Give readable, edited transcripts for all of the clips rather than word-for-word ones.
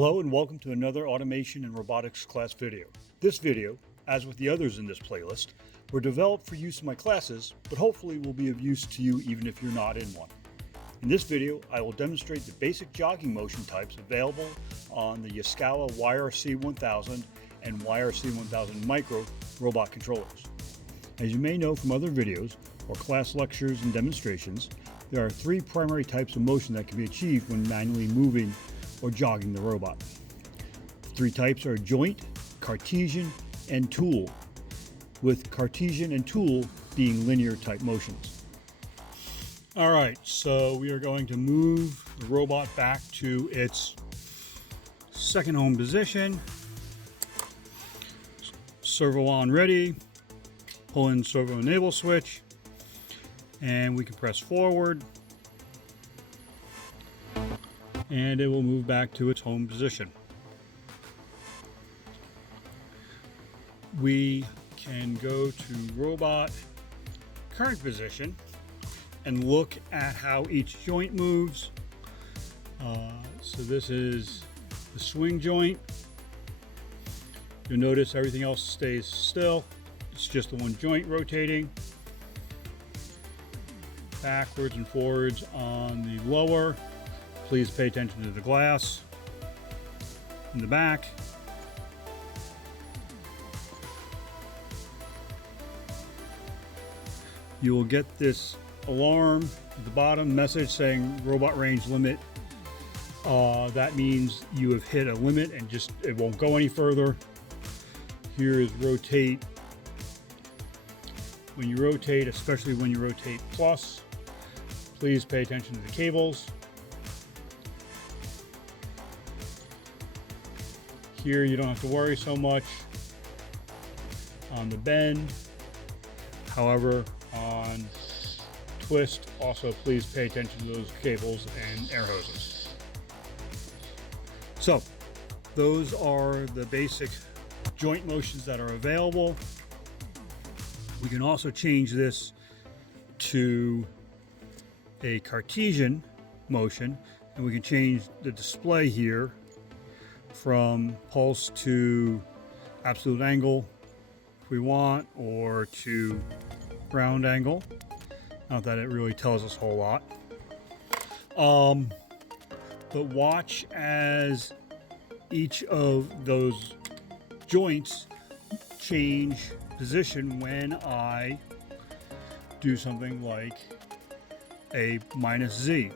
Hello and welcome to another automation and robotics class video. This video, as with the others in this playlist, were developed for use in my classes, but hopefully will be of use to you even if you're not in one. In this video, I will demonstrate the basic jogging motion types available on the Yaskawa YRC1000 and YRC1000micro robot controllers. As you may know from other videos or class lectures and demonstrations, there are three primary types of motion that can be achieved when manually moving or jogging the robot. The three types are joint, Cartesian, and tool, with Cartesian and tool being linear type motions. All right, so we are going to move the robot back to its second home position. Servo on ready, pull in servo enable switch, and we can press forward, and it will move back to its home position. We can go to robot current position and look at how each joint moves. So this is the swing joint. You'll notice everything else stays still. It's just the one joint rotating. Backwards and forwards on the lower. Please pay attention to the glass in the back. You will get this alarm at the bottom message saying robot range limit. That means you have hit a limit and it won't go any further. Here is rotate. When you rotate, especially when you rotate plus, please pay attention to the cables. Here you don't have to worry so much on the bend. However, on twist, also please pay attention to those cables and air hoses. So those are the basic joint motions that are available. We can also change this to a Cartesian motion, and we can change the display here from pulse to absolute angle if we want, or to ground angle. Not that it really tells us a whole lot. But watch as each of those joints change position when I do something like a -Z.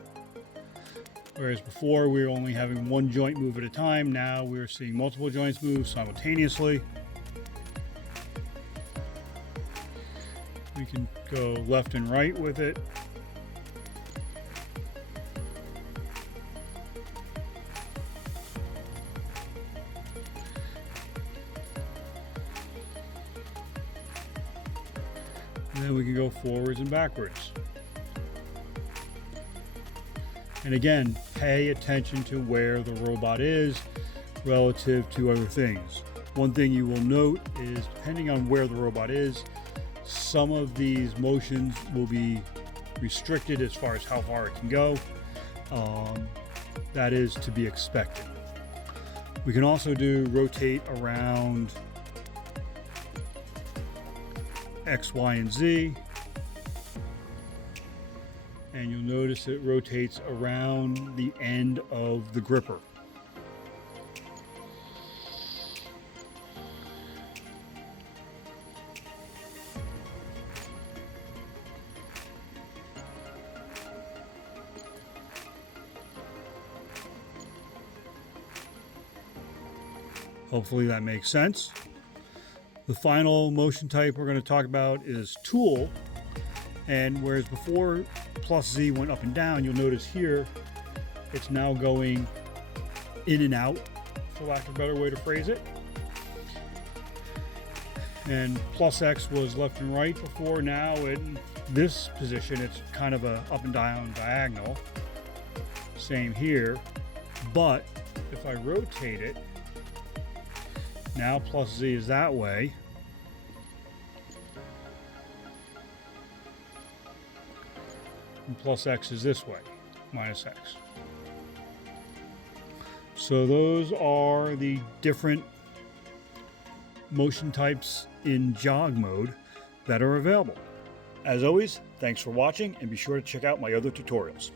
Whereas before we were only having one joint move at a time, now we're seeing multiple joints move simultaneously. We can go left and right with it. And then we can go forwards and backwards. And again, pay attention to where the robot is relative to other things. One thing you will note is, depending on where the robot is, some of these motions will be restricted as far as how far it can go. That is to be expected. We can also do rotate around X, Y, and Z. And you'll notice it rotates around the end of the gripper. Hopefully that makes sense. The final motion type we're going to talk about is tool. And whereas before +Z went up and down, you'll notice here it's now going in and out, for lack of a better way to phrase it. And +X was left and right before. Now in this position it's kind of a up and down diagonal. Same here, but if I rotate it, now +Z is that way. And +X is this way, -X. So those are the different motion types in jog mode that are available. As always, thanks for watching, and be sure to check out my other tutorials.